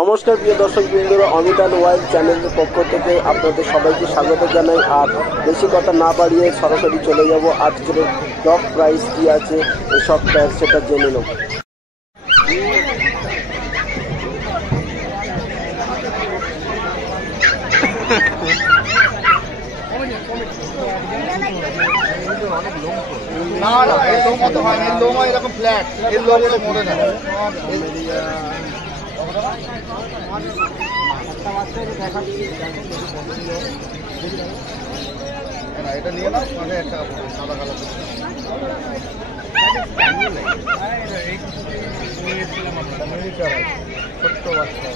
নমস্কার প্রিয় দর্শক বন্ধুরা, অমিত অ্যান্ড ওয়াইল্ড চ্যানেলের পক্ষ থেকে আপনাদের সবাইকে স্বাগত জানাই। আর বেশি কথা না বাড়িয়ে সরাসরি চলে যাব আজকের ডগ প্রাইস কী আছে এই সপ্তাহের, সেটা জেনে নেব। না না, এই লোম মতো হয় না, এই লোম এরকম ফ্ল্যাট, এই লোম হলে মরে না। এটা নিয়ে না, মানে একটা সাদা কালো ছোট্ট বাচ্চা।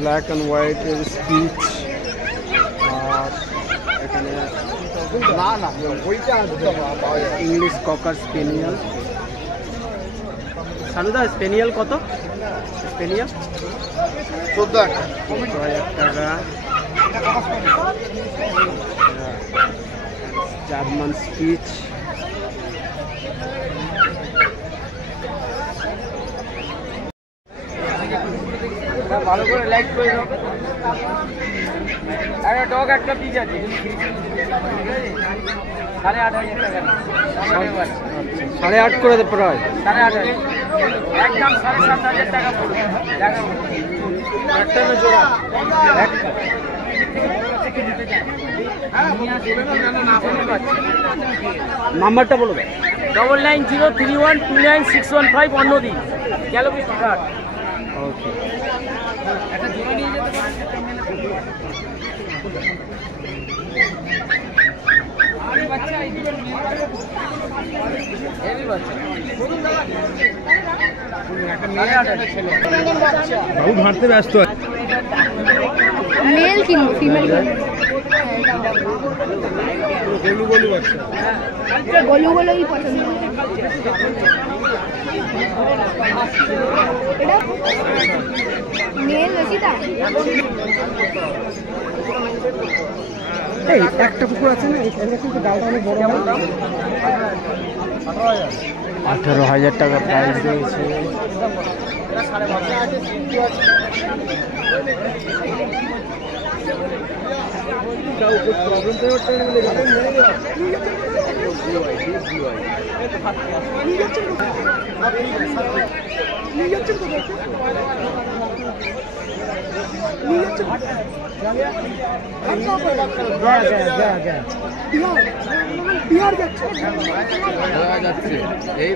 ব্ল্যাক অ্যান্ড হোয়াইটের স্পিচ, আর এখানে না না, ওইটা ইংলিশ ককার স্পেনিয়াল। সানুদা স্পেনিয়াল কত? স্পেনিয়াল 14,000 টাকা। জার্মান স্পিচ, ভালো করে লাইক করে দাও। একটা ডগ একটা পিস আছে 8,500 টাকা। 8.5 করে প্রায় 8,500, একদম 7,500 টাকা পড়বে। একটা না জোড়া? একটা। নাম্বারটা বলো। 9903129615 অন্যদিন গেল বৃষ্টি ঘাট। ওকে, একটা জোড়া নিয়ে যেতে পারেন। বাবু ভাঁড়তে ব্যস্ত আছে। মেল কিনবো, ফিমেল গোলু গোলু বাচ্চা, গোলু গোলুই পছন্দ। এটা মেল বেশি দাম। এই একটা কুকুর আছে না, এটা কিন্তু গালটা অনেক বড়। 18,000 টাকা প্রাইস দিয়েছে।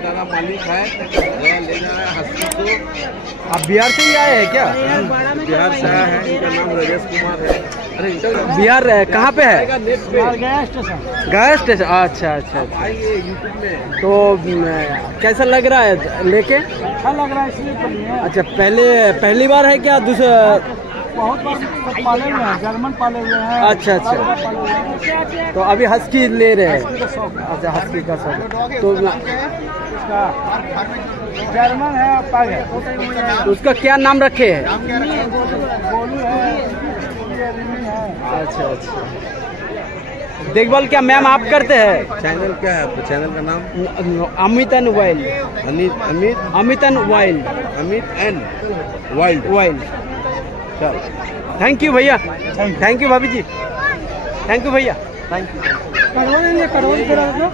दादा मालिक है, लेना है हस्ती को। आप बिहार से ही आए हैं क्या? बिहार से आया है, इनका नाम राजेश कुमार है। अरे बिहार कहाँ पे है? गया स्टेशन। गया स्टेशन, अच्छा अच्छा। आइए यूट्यूब में। तो कैसा लग रहा है लेके? अच्छा लग रहा है, इसलिए तो लिए। अच्छा, पहली बार है क्या? दूसरा बहुत बार पाले हुए हैं, जर्मन पाले हुए हैं। अच्छा अच्छा, तो अभी हस्की ले रहे हैं। अच्छा, हस्की का शौक तो जर्मन है, पाग है। उसका क्या नाम रखे हैं? गोलू है। अच्छा अच्छा। देखभाल क्या मैम आप करते हैं? चैनल क्या है आपका? चैनल का नाम Amit and wild. Amit and wild. चलो, थैंक यू भैया, थैंक यू भाभी जी, थैंक यू भैया, थैंक यू। करवा देंगे, करवा देगा।